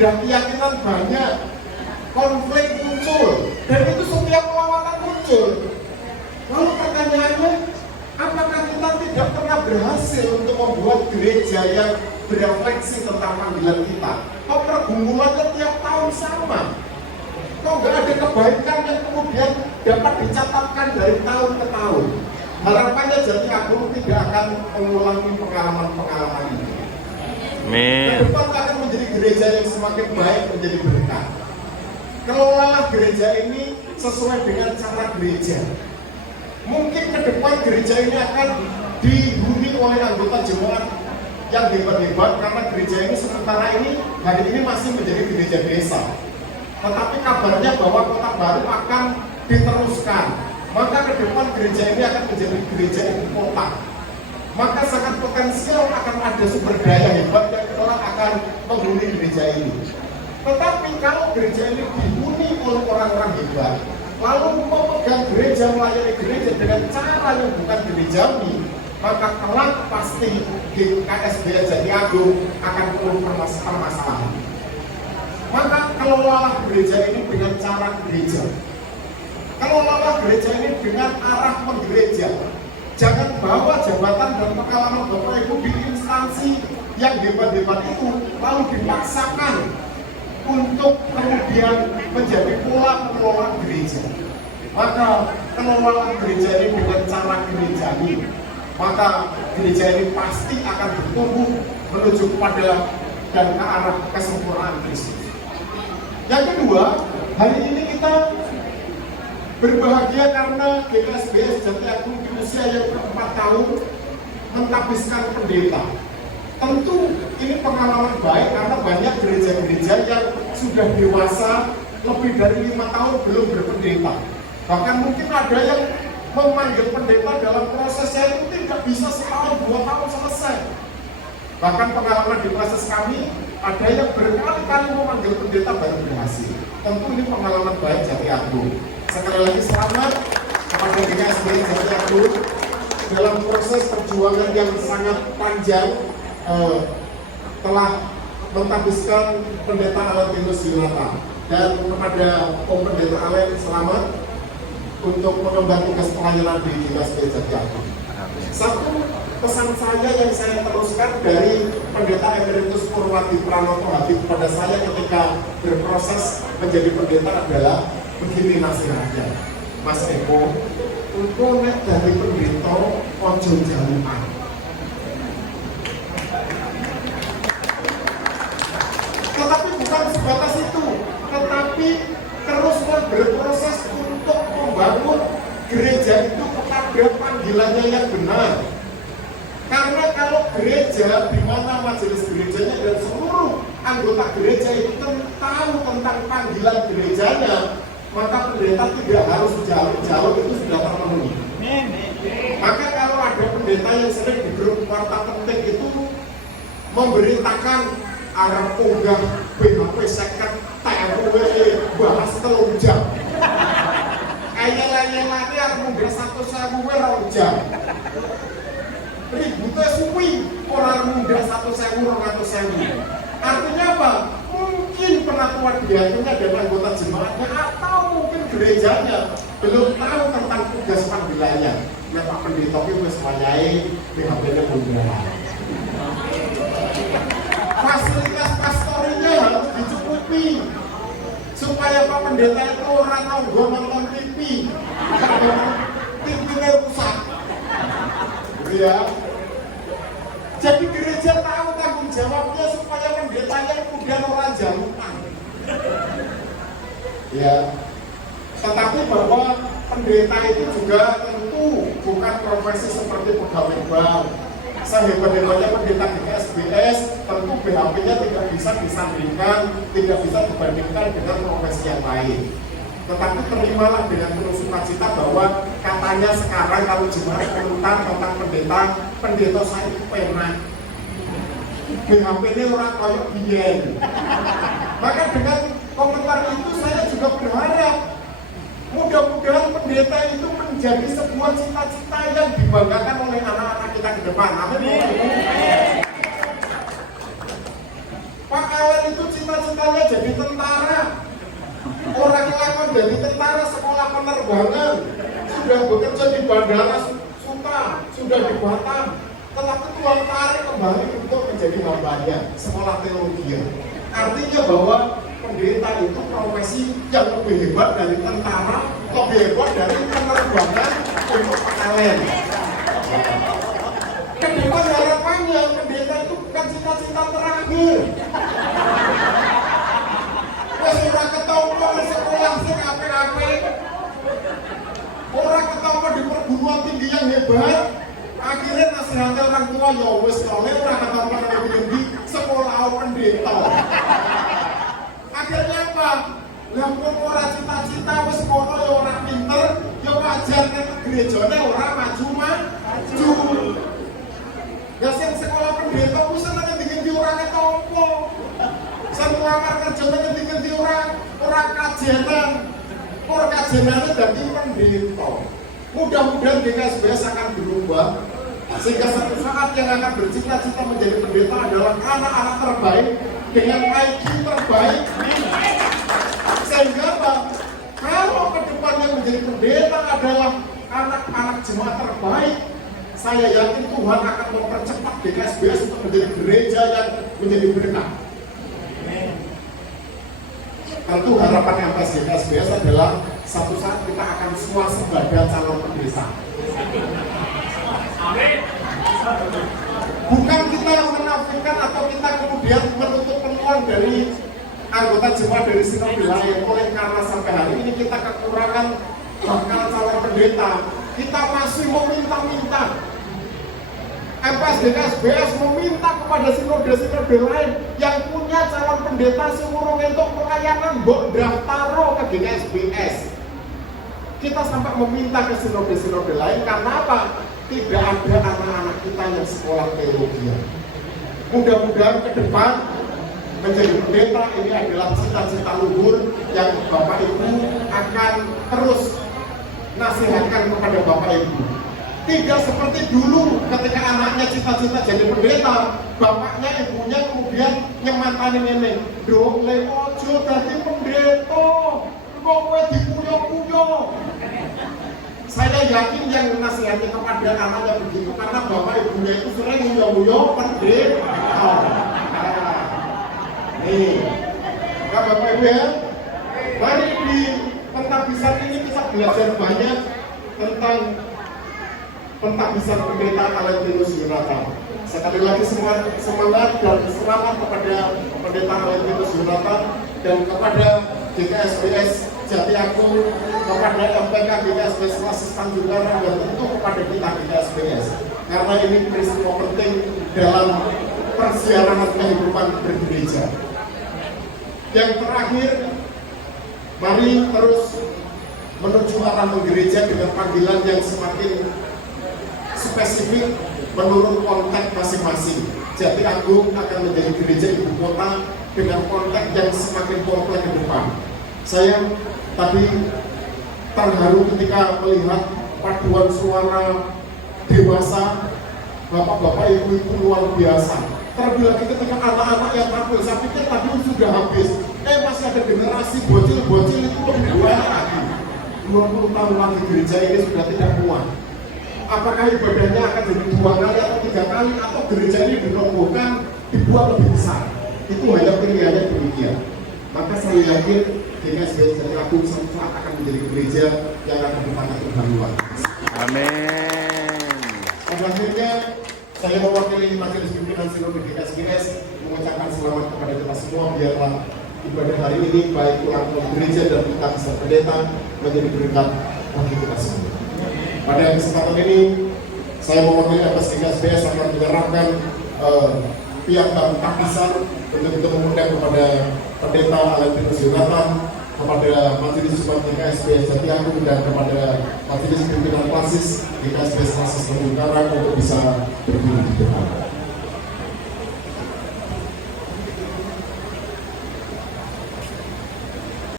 dan keyakinan banyak, konflik muncul, dan itu setiap perlawanan muncul. Lalu pertanyaannya, apakah kita tidak pernah berhasil untuk membuat gereja yang berefleksi tentang panggilan kita? Kok pergumulannya tiap tahun sama? Kok nggak ada kebaikan yang kemudian dapat dicatatkan dari tahun ke tahun? Harapannya Jati Agung tidak akan mengulangi pengalaman-pengalaman ini. Ke depan akan menjadi gereja yang semakin baik, menjadi berkah. Kelolalah gereja ini sesuai dengan cara gereja. Mungkin ke depan gereja ini akan dihuni oleh anggota jemaat yang hebat-hebat, karena gereja ini sementara ini hari ini masih menjadi gereja desa. Tetapi kabarnya bahwa Kota Baru akan diteruskan. Maka ke depan gereja ini akan menjadi gereja ibu kota. Maka sangat potensial akan ada sumber daya hebat yang kelak akan menghuni gereja ini. Tetapi kalau gereja ini dihuni oleh orang-orang hebat, lalu memegang gereja, melayani gereja dengan cara yang bukan gerejawi, maka kelak pasti KSBS Jati Agung akan penuh permasalahan. Maka kelolalah gereja ini dengan cara gereja. Kelolalah gereja ini dengan arah menggereja. Jangan bawa jabatan dan pengalaman Bapak Ibu di instansi yang hebat-hebat itu lalu dipaksakan untuk kemudian menjadi pola pengelola gereja. Maka kelolalah gereja ini dengan cara gerejawi. Maka gereja ini pasti akan bertumbuh menuju kepada dan ke arah kesempurnaan Kristus. Yang kedua, hari ini kita berbahagia karena GKSBS Jati Agung di usia yang ke-4 tahun mentabiskan pendeta. Tentu ini pengalaman baik karena banyak gereja-gereja yang sudah dewasa lebih dari 5 tahun belum berpendeta. Bahkan mungkin ada yang memanggil pendeta dalam prosesnya itu tidak bisa setahun 2 tahun selesai. Bahkan pengalaman di proses kami ada yang berkali-kali memanggil pendeta baru berhasil. Tentu ini pengalaman baik Jati Agung. Sekali lagi selamat kepada GKSBS Jati Agung dalam proses perjuangan yang sangat panjang telah mentabiskan pendeta Alentinus Yunata, dan kepada Pendeta Alen selamat untuk mengemban tugas pelayanan di GKSBS Jati Agung. Satu pesan saya yang saya teruskan dari Pendeta Emeritus Purwadi Pranoto Habib kepada saya ketika berproses menjadi pendeta adalah begini nasihatnya, Mas Eko, engkau nek dari pendeta ojo jalukan. Tetapi bukan sebatas itu, tetapi terus berproses untuk membangun gereja itu kepada panggilannya yang benar. Karena kalau gereja, di mana majelis gerejanya dan seluruh anggota gereja itu tahu tentang panggilan gerejanya, maka pendeta tidak harus jauh-jauh, itu sudah terpenuhi. Maka kalau ada pendeta yang sering di grup warta penting itu memberitakan arah unggah BHP seket TRW bahas telung jam, ayel-ayelane arep munggah 1.000 rong jam, ributnya suwi orang munggah 1.000 200.000. Artinya apa? Mungkin penatua diakonnya dan anggota jemaatnya atau mungkin gerejanya belum tahu tentang tugas panggilannya. Ya Pak Pendeta itu wis wayahe BHP-nya munggah. Fasilitas pastorinya harus dicukupi supaya Pak Pendeta itu orang nonggo nonton TV, TV-nya rusak, ya. Jadi gereja tahu tanggung jawabnya supaya pendetanya kemudian orang jalukan, ya. Tetapi bahwa pendeta itu juga tentu bukan profesi seperti pegawai bank. Sehebat-hebatnya pendeta GKSBS, tentu BHP-nya tidak bisa disandingkan, tidak bisa dibandingkan dengan profesi yang lain. Tetapi terimalah dengan penuh sukacita bahwa katanya sekarang kalau jemaat komentar tentang pendeta saya itu pernah BHP-nya orang koyok biyen. Maka dengan komentar itu saya juga berharap mudah-mudahan pendeta itu menjadi sebuah cita-cita yang dibanggakan oleh anak-anak kita ke depan. Amin. Pak Alen itu cita-cita cita-citanya jadi tentara. Orang kelakon jadi tentara sekolah penerbangan, sudah bekerja di Bandara Suta, sudah di Batam, tetapi Tuhan tarik kembali untuk menjadi hambanya sekolah teologi. Artinya bahwa pendeta itu profesi yang lebih hebat dari tentara, lebih hebat dari penerbangan untuk PLN. Kedepan harapannya pendeta itu bukan cita-cita terakhir. Wes ora ketompo sekolah sing apik-apik. Ora ketompo di perguruan tinggi yang hebat. Akhirnya nasihatnya orang tua ya wis oleh ora ketompo nang tinggi sekolah pendeta. Akhirnya apa? Lah kok ora cita-cita wis kono ya ora pinter, ya wajar nek gerejane ora maju. Ya sing sekolah pendeta ku seneng ngendi-endi ora ketompo. Lamar kerja ngendi-endi ora kajenan. Ora kajenane dadi pendeta. Mudah-mudahan GKSBS akan berubah sehingga satu saat yang akan bercita-cita menjadi pendeta adalah anak-anak terbaik dengan IQ terbaik. Sehingga apa? Kalau ke depan yang menjadi pendeta adalah anak-anak jemaat terbaik, saya yakin Tuhan akan mempercepat GKSBS untuk menjadi gereja yang menjadi berkah. Tentu harapan MPS GKSBS adalah satu saat kita akan semua sebagai calon pendeta. Bukan kita yang menafikan atau kita kemudian menutup peluang dari anggota jemaat dari sinode wilayah. Oleh karena sampai hari ini kita kekurangan bakal calon pendeta, kita masih meminta-minta. MPS GKSBS meminta kepada sinode-sinode lain yang punya calon pendeta seurung untuk pelayanan mbok daftaro ke GKSBS. Kita sampai meminta ke sinode-sinode lain karena apa? Tidak ada anak-anak kita yang sekolah teologi. Mudah-mudahan ke depan menjadi pendeta ini adalah cita-cita luhur yang Bapak Ibu akan terus nasihatkan kepada Bapak Ibu. Tidak seperti dulu ketika anaknya cita-cita jadi pendeta, bapaknya ibunya kemudian nyemantani nenek, "Dok, le ojo dadi pendeta, kok kowe dipuyo-puyo." Saya yakin yang nasihati kepada anaknya begitu karena bapak ibunya itu sering nguyo-nguyo pendeta. Nih, nah Bapak Ibu ya, mari di pentabisan ini kita belajar banyak tentang pentabisan pendeta Alentinus Yonatan. Sekali lagi semangat dan selamat kepada pendeta Alentinus Yonatan dan kepada GKSBS Jatiagung, kepada MPK GKSBS Lasis Tanjung Karang, dan tentu kepada kita GKSBS. Karena ini peristiwa penting dalam persiaran kehidupan bergereja. Yang terakhir, mari terus menuju arah menggereja dengan panggilan yang semakin spesifik menurut konteks masing-masing. Jatiagung akan menjadi gereja ibu kota dengan konteks yang semakin kompleks ke depan. Saya tadi terharu ketika melihat paduan suara dewasa, bapak-bapak, ibu-ibu luar biasa. Terlebih lagi ketika anak-anak yang tampil, saya pikir tadi sudah habis. Masih ada generasi bocil-bocil itu lebih banyak lagi. 20 tahun lagi gereja ini sudah tidak muat. Apakah ibadahnya akan jadi 2 kali atau 3 kali, atau gereja ini dirobohkan, dibuat lebih besar? Itu hanya pilihannya demikian. Maka saya yakin GKSBS Jatiagung suatu saat akan menjadi gereja yang akan dipakai Tuhan luar. Amin. Pada akhirnya saya mewakili Majelis Pimpinan Sinode GKSBS mengucapkan selamat kepada kita semua. Biarlah ibadah hari ini baik ulang tahun gereja dan kita besar pendeta menjadi berkat bagi kita semua. Pada kesempatan ini saya mewakili MPS GKSBS akan menyerahkan pihak tapisan untuk mengundang kepada pendeta Alentinus Yonatan, kepada Majelis Jemaat GKSBS Jatiagung, dan kepada Majelis Pimpinan Klasis GKSBS Lasis Tanjung Karang untuk bisa berdiri di depan.